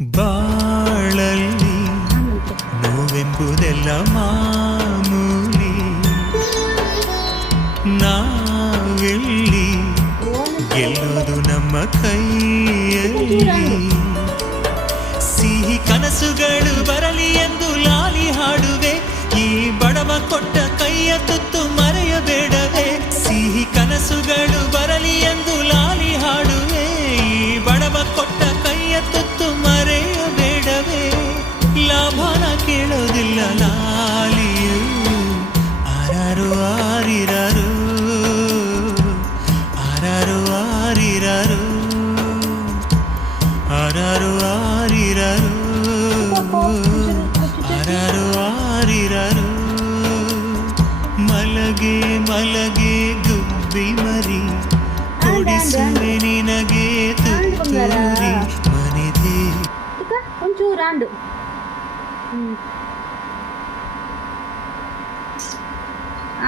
ಬಾಳಲ್ಲಿ ನೋವೆಂಬುದೆಲ್ಲ ಮಾಮೂಲಿ, ನಾವೆಲ್ಲಿ ಗೆಲ್ಲೋದು ನಮ್ಮ ಕೈಯಲ್ಲಿ. ಸಿಹಿ ಕನಸುಗಳು ಬರಲಿ ಎಂದು ಲಾಲಿ ಹಾಡುವೆ, ಈ ಬಡವ ಕೊಟ್ಟ ಕೈಯ ತುತ್ತು ಮರೆಯಬೇಡವೇ. ಸಿಹಿ ಕನಸುಗಳು ಬರಲಿ ಎಂದು ಲಾಲಿ ಹಾಡುವೆ, ಈ ಬಡವ ಕೊಟ್ಟ ಕೈಯ ತುತ್ತು ಮರೆಯಬೇಡವೇ. ಲಾಭನ ಕೇಳೋದಿಲ್ಲ ಲಾಲಿಯು, ಆರಾರು ಆರಿರಾರು, ಆರಾರು ಆರಿರಾರು, ಆರಾರು ಆರಿರಾರು, ಆರಾರು ಆರಿರಾರು. ಮಲಗೆ ಮಲಗೆ ಗುಬ್ಬಿ ಮರಿ, ಕೊಡಿಸುವೆ ನಿನಗೆ ತುತ್ತೂರಿ ಮನೆದೇ. ಒಂಚೂರು ಆಂಡು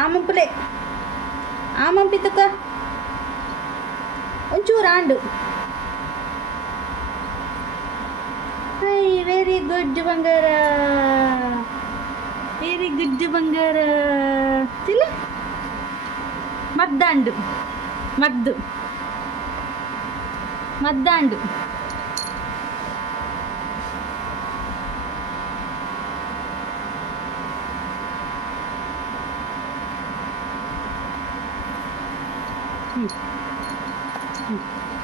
ಆಮಂಪುಲೆ ಆಮಂಪಿತಕ್ಕ ಒಂಚೂರು ಆಂಡು. ಹೈ ವೆರಿ ಗುಡ್ ಬಂಗಾರ, ವೆರಿ ಗುಡ್ ಬಂಗಾರ. ತಿಲ್ಲ ಮದ್ದಾಂಡು ಮದ್ದು ಮದ್ದಾಂಡು.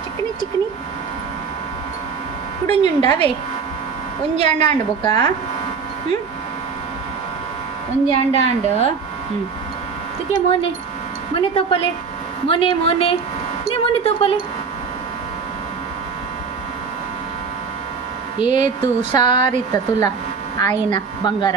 ಚಿಕ್ಕನಿ ಚಿಕ್ಕನಿ ಕುಡಂಜುಂಡಾವೇ ಒಂಜಿ ಅಂಡ ಅಂಡು ಬೊಕ್ಕ ಒಂಜಿ ಅಂಡ ಅಂಡು ತುಕೆ ಮೋನೆ ಮೊನೆ ತೋಪಲೆ ಮೊನೆ ಮೊನೆ ಮೊನೆ ತೋಪಲೆ ಏತು ಶಾರಿತ್ತ ತುಲ ಆಯಿನ ಬಂಗಾರ.